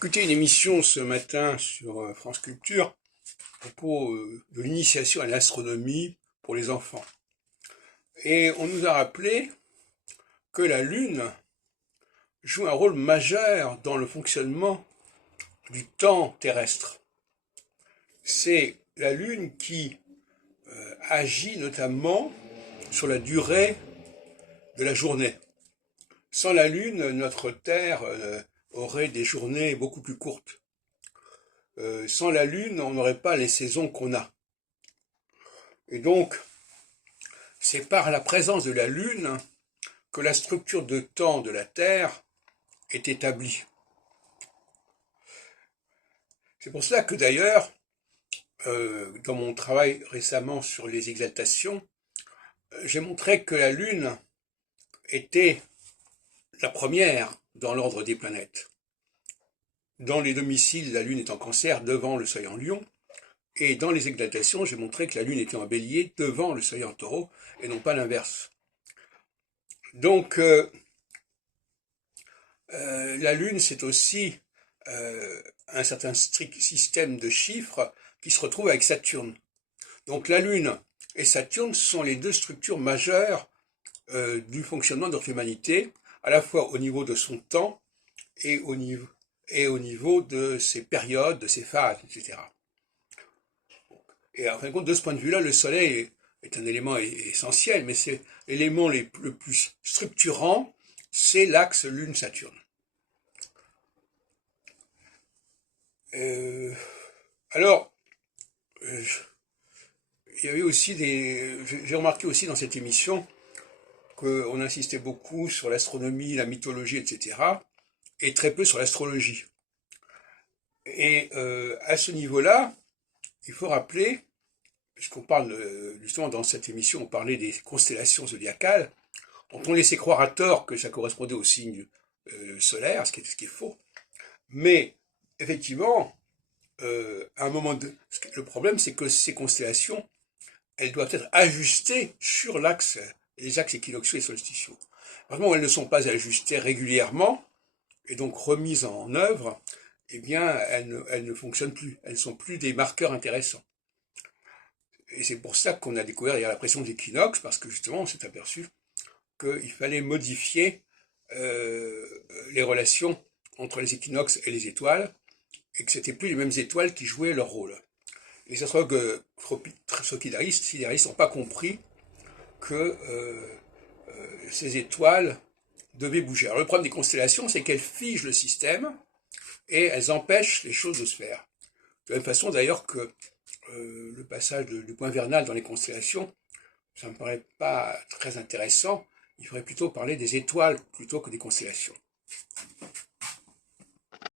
J'écoutais une émission ce matin sur France Culture à propos de l'initiation à l'astronomie pour les enfants. Et on nous a rappelé que la Lune joue un rôle majeur dans le fonctionnement du temps terrestre. C'est la Lune qui agit notamment sur la durée de la journée. Sans la Lune, notre Terre aurait des journées beaucoup plus courtes. Sans la Lune, on n'aurait pas les saisons qu'on a. Et donc, c'est par la présence de la Lune que la structure de temps de la Terre est établie. C'est pour cela que d'ailleurs, dans mon travail récemment sur les exaltations, j'ai montré que la Lune était la première dans l'ordre des planètes. Dans les domiciles, la Lune est en Cancer devant le Soleil en Lion, et dans les exaltations, j'ai montré que la Lune était en Bélier devant le Soleil en Taureau, et non pas l'inverse. Donc, la Lune, c'est aussi un certain strict système de chiffres qui se retrouve avec Saturne. Donc la Lune et Saturne sont les deux structures majeures du fonctionnement de notre humanité, à la fois au niveau de son temps et au niveau de ses périodes, de ses phases, etc. Et en fin de compte, de ce point de vue-là, le Soleil est un élément essentiel, mais c'est l'élément le plus structurant, c'est l'axe Lune-Saturne. Alors, il y avait aussi j'ai remarqué aussi dans cette émission qu'on insistait beaucoup sur l'astronomie, la mythologie, etc., et très peu sur l'astrologie. Et à ce niveau-là, il faut rappeler, puisqu'on parle justement dans cette émission, on parlait des constellations zodiacales, dont on laissait croire à tort que ça correspondait au signe solaire, ce qui est faux. Mais effectivement, à un moment le problème, c'est que ces constellations, elles doivent être ajustées sur les axes équinoxiaux et solsticiaux. Vraiment, elles ne sont pas ajustées régulièrement et donc remises en œuvre, eh bien, elles ne fonctionnent plus. Elles ne sont plus des marqueurs intéressants. Et c'est pour ça qu'on a découvert la pression de l'équinoxe, parce que justement, on s'est aperçu qu'il fallait modifier les relations entre les équinoxes et les étoiles, et que c'était plus les mêmes étoiles qui jouaient leur rôle. Les astrologues sidéraristes n'ont pas compris que ces étoiles devaient bouger. Alors le problème des constellations, c'est qu'elles figent le système et elles empêchent les choses de se faire. De la même façon d'ailleurs que le passage du point vernal dans les constellations, ça ne me paraît pas très intéressant. Il faudrait plutôt parler des étoiles plutôt que des constellations.